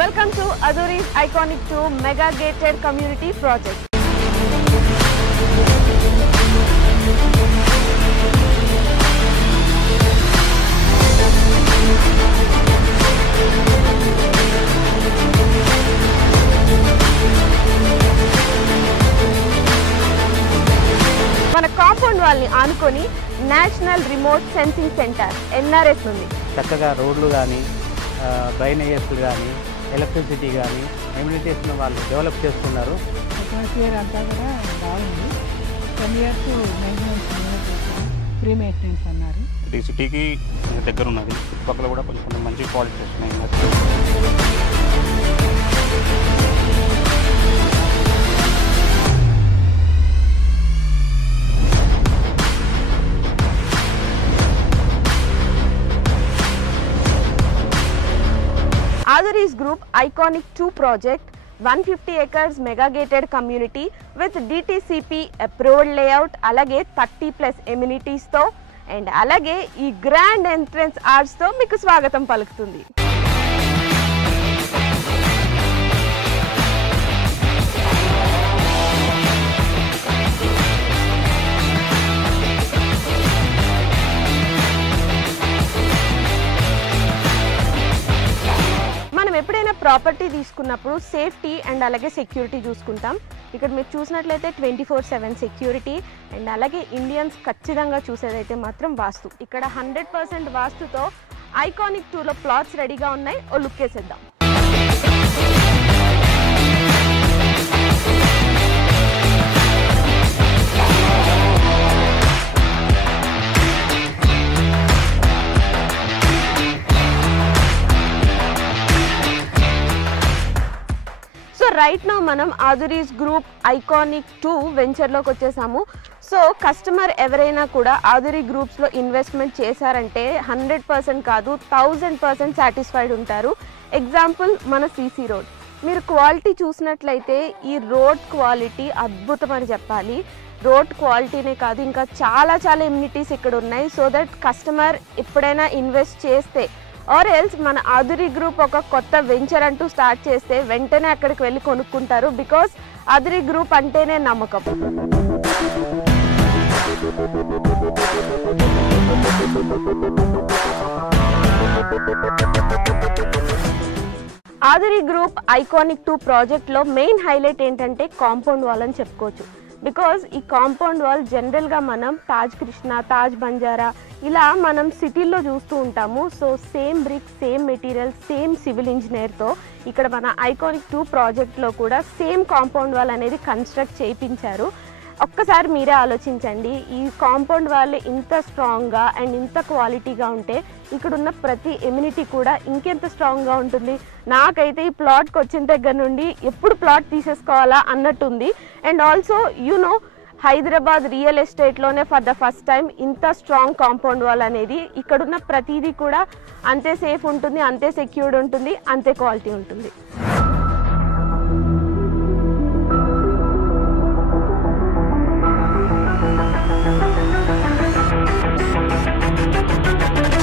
Welcome to Aduri's Iconic 2 Mega Gated Community Project. మన compound wall ని ఆనుకొని national remote sensing centre NRS ఉంది. చక్కగా రోడ్లు కానీ డ్రైనేజెస్ కానీ ఎలక్ట్రిసిటీ కానీ ఎమ్యూనిటీస్ను వాళ్ళు డెవలప్ చేస్తున్నారు. అట్మాస్ఫియర్ అంతా కూడా బాగుంది. 10 years మెయింటెనెన్స్ ఫ్రీ మెయింటెనెన్స్ అన్నారు. ఇది సిటీకి దగ్గర ఉన్నది. చుట్టుపక్కల కూడా కొంచెం మంచి క్వాలిటీ వస్తున్నాయి. Aduri's Group Iconic 2 project, 150 acres mega gated community with DTCP approved layout, alage 30+ amenities తో and alage ee grand entrance arch తో మీకు స్వాగతం పలుకుతుంది. ఎప్పుడైనా ప్రాపర్టీ తీసుకున్నప్పుడు సేఫ్టీ అండ్ అలాగే సెక్యూరిటీ చూసుకుంటాం. ఇక్కడ మీరు చూసినట్లయితే 24/7 సెక్యూరిటీ అండ్ అలాగే ఇండియన్స్ ఖచ్చితంగా చూసేదైతే మాత్రం వాస్తు. ఇక్కడ 100% వాస్తుతో ఐకానిక్ 2లో ప్లాట్స్ రెడీగా ఉన్నాయి. ఓ లుక్ వేసేద్దాం. రైట్ నౌ మనం Aduri's Group Iconic 2 వెంచర్లోకి వచ్చేసాము. సో కస్టమర్ ఎవరైనా కూడా Aduri గ్రూప్స్లో ఇన్వెస్ట్మెంట్ చేశారంటే 100% కాదు 1000% సాటిస్ఫైడ్ ఉంటారు. ఎగ్జాంపుల్ మన CC రోడ్. మీరు క్వాలిటీ చూసినట్లయితే ఈ రోడ్ క్వాలిటీ అద్భుతం అని చెప్పాలి. రోడ్ క్వాలిటీనే కాదు ఇంకా చాలా ఎమ్యూనిటీస్ ఇక్కడ ఉన్నాయి. సో దట్ కస్టమర్ ఎప్పుడైనా ఇన్వెస్ట్ చేస్తే ఆర్ ఎల్స్ మన Aduri గ్రూప్ ఒక కొత్త వెంచర్ అంటూ స్టార్ట్ చేస్తే వెంటనే అక్కడికి వెళ్ళి కొనుక్కుంటారు. బికాస్ Aduri గ్రూప్ అంటేనే నమ్మకం. Aduri గ్రూప్ ఐకానిక్ 2 ప్రాజెక్ట్లో మెయిన్ హైలైట్ ఏంటంటే కాంపౌండ్ వాల్ అని చెప్పుకోవచ్చు. బికాజ్ ఈ కాంపౌండ్ వాల్ జనరల్గా మనం తాజ్ కృష్ణ, తాజ్ బంజారా ఇలా మనం సిటీల్లో చూస్తూ ఉంటాము. So same brick, same material, same civil ఇంజనీర్తో ఇక్కడ మన ఐకానిక్ 2 ప్రాజెక్ట్లో కూడా సేమ్ కాంపౌండ్ వాల్ అనేది కన్స్ట్రక్ట్ చేయించారు. ఒక్కసారి మీరే ఆలోచించండి. ఈ కాంపౌండ్ వాల్ ఇంత స్ట్రాంగ్గా అండ్ ఇంత క్వాలిటీగా ఉంటే ఇక్కడున్న ప్రతి ఎమ్యూనిటీ కూడా ఇంకెంత స్ట్రాంగ్గా ఉంటుంది. నాకైతే ఈ ప్లాట్కి వచ్చిన దగ్గర నుండి ఎప్పుడు ప్లాట్ తీసేసుకోవాలా అన్నట్టుంది. And also you know Hyderabad real ఎస్టేట్లోనే ఫర్ ద ఫస్ట్ టైం ఇంత స్ట్రాంగ్ కాంపౌండ్ వాల్ అనేది ఇక్కడున్న ప్రతిదీ కూడా అంతే సేఫ్ ఉంటుంది, అంతే సెక్యూర్డ్ ఉంటుంది, అంతే క్వాలిటీ ఉంటుంది.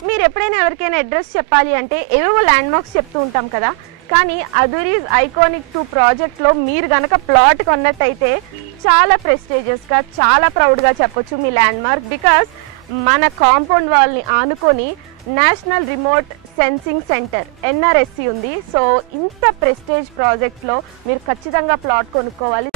మీరు ఎప్పుడైనా ఎవరికైనా అడ్రస్ చెప్పాలి అంటే ఏవేవో ల్యాండ్ మార్క్స్ చెప్తూ ఉంటాం కదా. కానీ Aduri's Iconic 2 ప్రాజెక్ట్లో మీరు కనుక ప్లాట్ కొన్నట్టయితే చాలా ప్రెస్టీజియస్గా, చాలా ప్రౌడ్గా చెప్పొచ్చు మీ ల్యాండ్ మార్క్. బికాస్ మన కాంపౌండ్ వాల్ని ఆనుకొని national remote sensing centre NRSC ఉంది. సో ఇంత ప్రెస్టేజ్ ప్రాజెక్ట్లో మీరు ఖచ్చితంగా ప్లాట్ కొనుక్కోవాలి.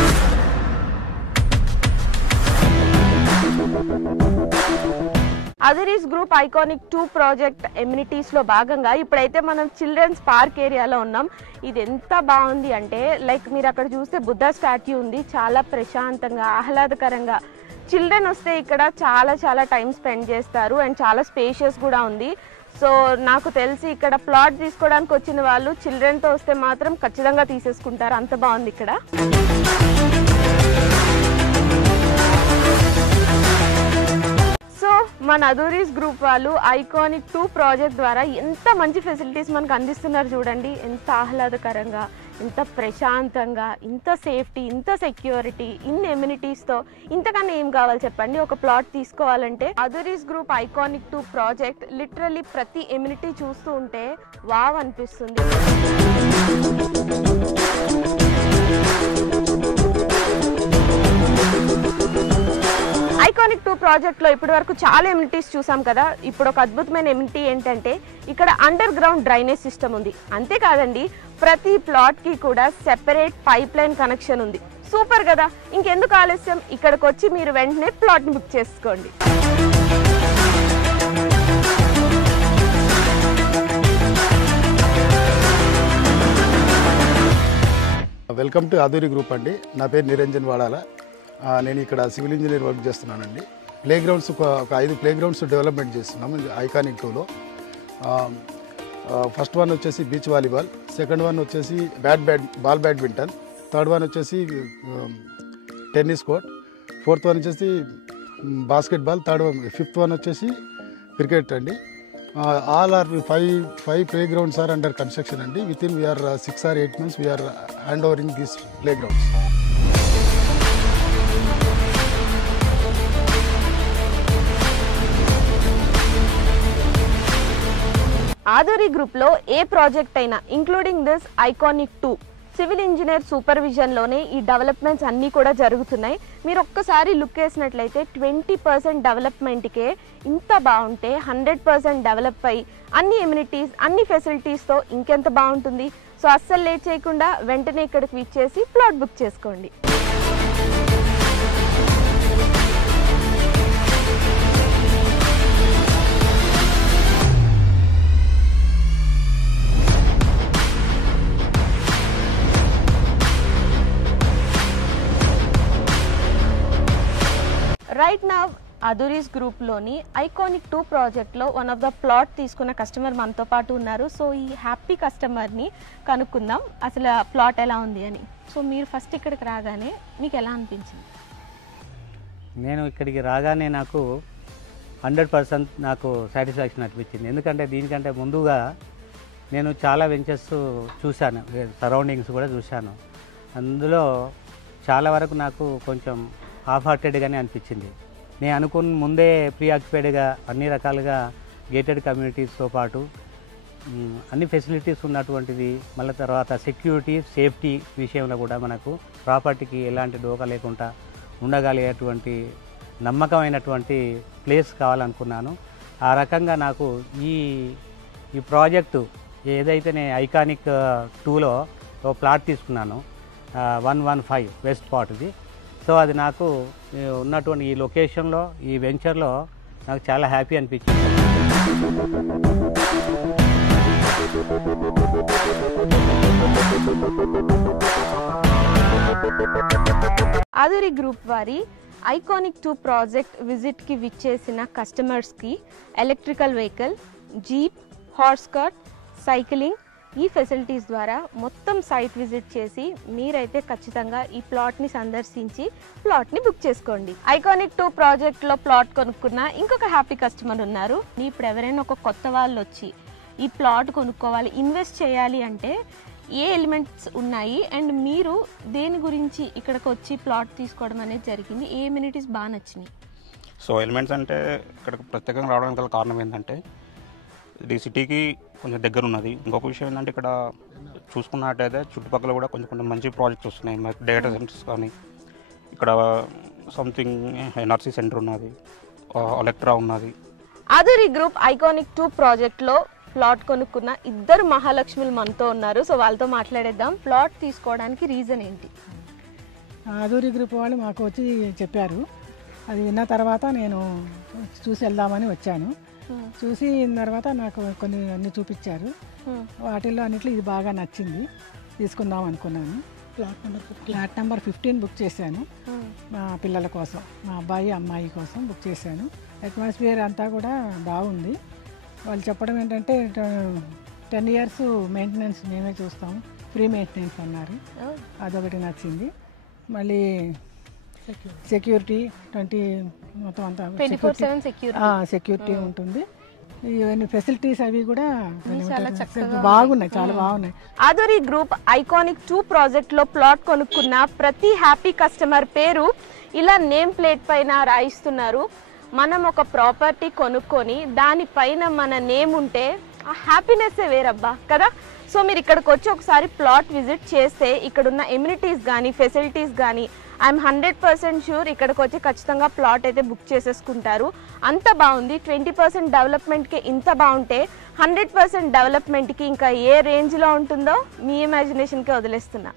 Aduri's Group Iconic 2 ప్రాజెక్ట్ ఎమ్యూనిటీస్లో భాగంగా ఇప్పుడైతే మనం చిల్డ్రన్స్ పార్క్ ఏరియాలో ఉన్నాం. ఇది ఎంత బాగుంది అంటే లైక్ మీరు అక్కడ చూస్తే బుద్ధ స్టాట్యూ ఉంది. చాలా ప్రశాంతంగా, ఆహ్లాదకరంగా చిల్డ్రన్ వస్తే ఇక్కడ చాలా టైం స్పెండ్ చేస్తారు. అండ్ చాలా స్పేషియస్ కూడా ఉంది. సో నాకు తెలిసి ఇక్కడ ప్లాట్ తీసుకోవడానికి వచ్చిన వాళ్ళు చిల్డ్రన్తో వస్తే మాత్రం ఖచ్చితంగా తీసేసుకుంటారు. అంత బాగుంది ఇక్కడ. సో మన అదూరీస్ గ్రూప్ వాళ్ళు ఐకానిక్ 2 ప్రాజెక్ట్ ద్వారా ఎంత మంచి ఫెసిలిటీస్ మనకు అందిస్తున్నారు చూడండి. ఎంత ఆహ్లాదకరంగా, ఎంత ప్రశాంతంగా, ఇంత సేఫ్టీ, ఇంత సెక్యూరిటీ, ఇన్ని ఎమ్యూనిటీస్తో ఇంతకన్నా ఏం కావాలి చెప్పండి. ఒక ప్లాట్ తీసుకోవాలంటే అదూరీస్ గ్రూప్ ఐకానిక్ 2 ప్రాజెక్ట్ లిటరల్లీ ప్రతి ఎమ్యూనిటీ చూస్తూ ఉంటే వావ్ అనిపిస్తుంది. ఐకానిక్ 2 ప్రాజెక్ట్లో ఇప్పటి వరకు చాలా ఎమ్యూనిటీస్ చూసాం కదా. ఇప్పుడు ఒక అద్భుతమైన ఎమ్యూనిటీ ఏంటంటే ఇక్కడ అండర్ గ్రౌండ్ డ్రైనేజ్ సిస్టమ్ ఉంది. అంతేకాదండి, ప్రతి ప్లాట్కి కూడా సెపరేట్ పైప్ లైన్ కనెక్షన్ ఉంది. సూపర్ కదా. ఇంకెందుకు ఆలస్యం, ఇక్కడికి వచ్చి మీరు వెంటనే ప్లాట్ని బుక్ చేసుకోండి. వెల్కమ్ టు అదూరి గ్రూప్ అండి. నా పేరు నిరంజన్ వాడాల. నేను ఇక్కడ సివిల్ ఇంజనీర్ వర్క్ చేస్తున్నానండి. ప్లే గ్రౌండ్స్ ఒక 5 ప్లే గ్రౌండ్స్ డెవలప్మెంట్ చేస్తున్నాము ఐకానిక్ 2లో. ఫస్ట్ వన్ వచ్చేసి బీచ్ వాలీబాల్, సెకండ్ వన్ వచ్చేసి బాల్ బ్యాడ్మింటన్, థర్డ్ వన్ వచ్చేసి టెన్నిస్ కోర్ట్, ఫోర్త్ వన్ వచ్చేసి బాస్కెట్బాల్, ఫిఫ్త్ వన్ వచ్చేసి క్రికెట్ అండి. all are five playgrounds are under construction అండి. within we are 6 or 8 months we are handovering these playgrounds. Aduri గ్రూప్లో ఏ project అయినా including this iconic 2 civil engineer సూపర్విజన్లోనే ఈ developments అన్నీ కూడా జరుగుతున్నాయి. మీరు ఒక్కసారి లుక్ వేసినట్లయితే 20% డెవలప్మెంట్కే ఇంత బాగుంటే 100% డెవలప్ అయ్యి అన్ని ఎమ్యూనిటీస్, అన్ని ఫెసిలిటీస్తో ఇంకెంత బాగుంటుంది. సో అస్సలు లేట్ చేయకుండా వెంటనే ఇక్కడికి విచ్చేసి ప్లాట్ బుక్ చేసుకోండి. రైట్ నౌ అదూరీస్ గ్రూప్లోని ఐకానిక్ 2 ప్రాజెక్ట్లో వన్ ఆఫ్ ద ప్లాట్ తీసుకున్న కస్టమర్ మనతో పాటు ఉన్నారు. సో ఈ హ్యాపీ కస్టమర్ని కనుక్కుందాం అసలు ప్లాట్ ఎలా ఉంది అని. సో మీరు ఫస్ట్ ఇక్కడికి రాగానే మీకు ఎలా అనిపించింది? నేను ఇక్కడికి రాగానే నాకు 100% నాకు సాటిస్ఫాక్షన్ అనిపించింది. ఎందుకంటే దీనికంటే ముందుగా నేను చాలా వెంచర్స్ చూశాను, సరౌండింగ్స్ కూడా చూశాను. అందులో చాలా వరకు నాకు కొంచెం హాఫ్ హార్టెడ్గానే అనిపించింది. నేను అనుకున్న ముందే ప్రీ ఆక్యుపైడ్గా అన్ని రకాలుగా గేటెడ్ కమ్యూనిటీస్తో పాటు అన్ని ఫెసిలిటీస్ ఉన్నటువంటిది, మళ్ళీ తర్వాత సెక్యూరిటీ, సేఫ్టీ విషయంలో కూడా మనకు ప్రాపర్టీకి ఎలాంటి డోకా లేకుండా ఉండగలిగేటువంటి నమ్మకమైనటువంటి ప్లేస్ కావాలనుకున్నాను. ఆ రకంగా నాకు ఈ ప్రాజెక్టు ఏదైతే నేను ఐకానిక్ 2లో ఒక ప్లాట్ తీసుకున్నాను 115 వెస్ట్ పాట్ది. సో అది నాకు ఉన్నటువంటి ఈ లొకేషన్లో, ఈ వెంచర్లో నాకు చాలా హ్యాపీ అనిపించింది. ఆదూరి గ్రూప్ వారి ఐకానిక్ 2 ప్రాజెక్ట్ విజిట్కి విచ్చేసిన కస్టమర్స్కి electrical vehicle, jeep, horse cart, cycling ఈ ఫెసిలిటీస్ ద్వారా మొత్తం సైట్ విజిట్ చేసి మీరైతే ఖచ్చితంగా ఈ ప్లాట్ని సందర్శించి ప్లాట్ని బుక్ చేసుకోండి. ఐకానిక్ 2 ప్రాజెక్ట్లో ప్లాట్ కొనుక్కున్న ఇంకొక హ్యాపీ కస్టమర్ ఉన్నారు. ఇప్పుడు ఎవరైనా ఒక కొత్త వాళ్ళు వచ్చి ఈ ప్లాట్ కొనుక్కోవాలి, ఇన్వెస్ట్ చేయాలి అంటే ఏ ఎలిమెంట్స్ ఉన్నాయి అండ్ మీరు దేని గురించి ఇక్కడికి వచ్చి ప్లాట్ తీసుకోవడం అనేది జరిగింది? ఏ ఎమ్యూనిటీస్ బాగా నచ్చినాయి? సో ఎలిమెంట్స్ అంటే ఇక్కడికి ప్రత్యేకంగా రావడానికి గల కారణం ఏంటంటే ఇది సిటీకి కొంచెం దగ్గర ఉన్నది. ఇంకొక విషయం ఏంటంటే ఇక్కడ చూసుకున్నట్టయితే చుట్టుపక్కల కూడా కొంచెం మంచి ప్రాజెక్ట్స్ వస్తున్నాయి. మనకి డేటా సెంటర్స్ కానీ, ఇక్కడ సంథింగ్ ఎన్ఆర్సీ సెంటర్ ఉన్నది, ఎలక్ట్రా ఉన్నది. ఆదూరి గ్రూప్ ఐకానిక్ 2 ప్రాజెక్ట్లో ప్లాట్ కొనుక్కున్న 2 మహాలక్ష్మిలు మనతో ఉన్నారు. సో వాళ్ళతో మాట్లాడేద్దాం. ప్లాట్ తీసుకోవడానికి రీజన్ ఏంటి? ఆదూరి గ్రూప్ వాళ్ళు మాకు వచ్చి చెప్పారు. అది విన్న తర్వాత నేను చూసి వెళ్దామని వచ్చాను. చూసి తర్వాత నాకు అన్ని చూపించారు. వాటిల్లో అన్నిట్లో ఇది బాగా నచ్చింది, తీసుకుందాం అనుకున్నాను. ఫ్లాట్ నెంబర్ 15 బుక్ చేశాను. మా పిల్లల కోసం, మా అబ్బాయి అమ్మాయి కోసం బుక్ చేశాను. అట్మాస్ఫియర్ అంతా కూడా బాగుంది. వాళ్ళు చెప్పడం ఏంటంటే 10 years మెయింటెనెన్స్ మేమే చూస్తాం, ఫ్రీ మెయింటెనెన్స్ అన్నారు. అదొకటి నచ్చింది. మళ్ళీ సెక్యూరిటీ 20 మొత్తం అంతా 24/7 సెక్యూరిటీ. సెక్యూరిటీ ఉంటుంది. ఇవన్నీ ఫెసిలిటీస్ అవి కూడా బాగున్నాయి, చాలా బాగున్నాయి. ఆధురి గ్రూప్ ఐకానిక్ 2 ప్రాజెక్ట్లో ప్లాట్ కొనుక్కున్న ప్రతి హ్యాపీ కస్టమర్ పేరు ఇలా నేమ్ ప్లేట్ పైన రాయిస్తున్నారు. మనం ఒక ప్రాపర్టీ కొనుక్కొని దానిపైన మన నేమ్ ఉంటే ఆ హ్యాపీనెస్సే వేరబ్బా కదా. సో మీరు ఇక్కడికి వచ్చి ఒకసారి ప్లాట్ విజిట్ చేస్తే ఇక్కడున్న ఎమ్యూనిటీస్ కానీ ఫెసిలిటీస్ కానీ ఐఎమ్ 100% షూర్ ఇక్కడికి వచ్చి ఖచ్చితంగా ప్లాట్ అయితే బుక్ చేసేసుకుంటారు. అంత బాగుంది. 20% డెవలప్మెంట్కి ఇంత బాగుంటే 100% డెవలప్మెంట్కి ఇంకా ఏ రేంజ్లో ఉంటుందో మీ ఇమాజినేషన్కే వదిలేస్తున్నా.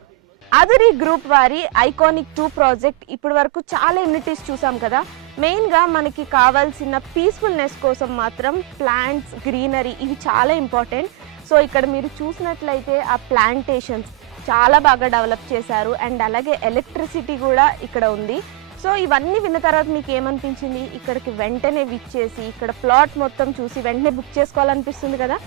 ఆధురి గ్రూప్ వారి ఐకానిక్ 2 ప్రాజెక్ట్ ఇప్పటి వరకు చాలా ఎమ్యూనిటీస్ చూసాం కదా. మెయిన్గా మనకి కావాల్సిన పీస్ఫుల్నెస్ కోసం మాత్రం ప్లాంట్స్, గ్రీనరీ ఇవి చాలా ఇంపార్టెంట్. సో ఇక్కడ మీరు చూసినట్లయితే ఆ ప్లాంటేషన్స్ చాలా బాగా డెవలప్ చేశారు. అండ్ అలాగే ఎలక్ట్రిసిటీ కూడా ఇక్కడ ఉంది. సో ఇవన్నీ విన్న తర్వాత మీకు ఏమనిపించింది? ఇక్కడికి వెంటనే విచ్చేసి ఇక్కడ ప్లాట్ మొత్తం చూసి వెంటనే బుక్ చేసుకోవాలనిపిస్తుంది కదా.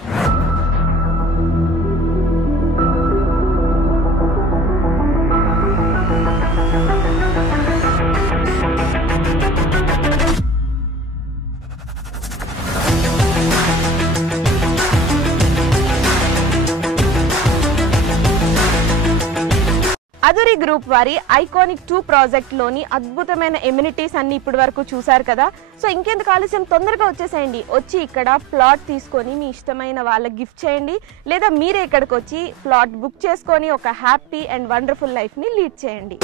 ఆధురి గ్రూప్ వారి ఐకానిక్ 2 ప్రాజెక్ట్లోని అద్భుతమైన ఎమ్యూనిటీస్ అన్ని ఇప్పటి వరకు చూసారు కదా. సో ఇంకెందుకు ఆలస్యం, తొందరగా వచ్చేసేయండి. వచ్చి ఇక్కడ ప్లాట్ తీసుకొని మీ ఇష్టమైన వాళ్ళకి గిఫ్ట్ చేయండి, లేదా మీరే ఇక్కడికి వచ్చి ప్లాట్ బుక్ చేసుకొని ఒక హ్యాపీ అండ్ వండర్ఫుల్ లైఫ్ని లీడ్ చేయండి.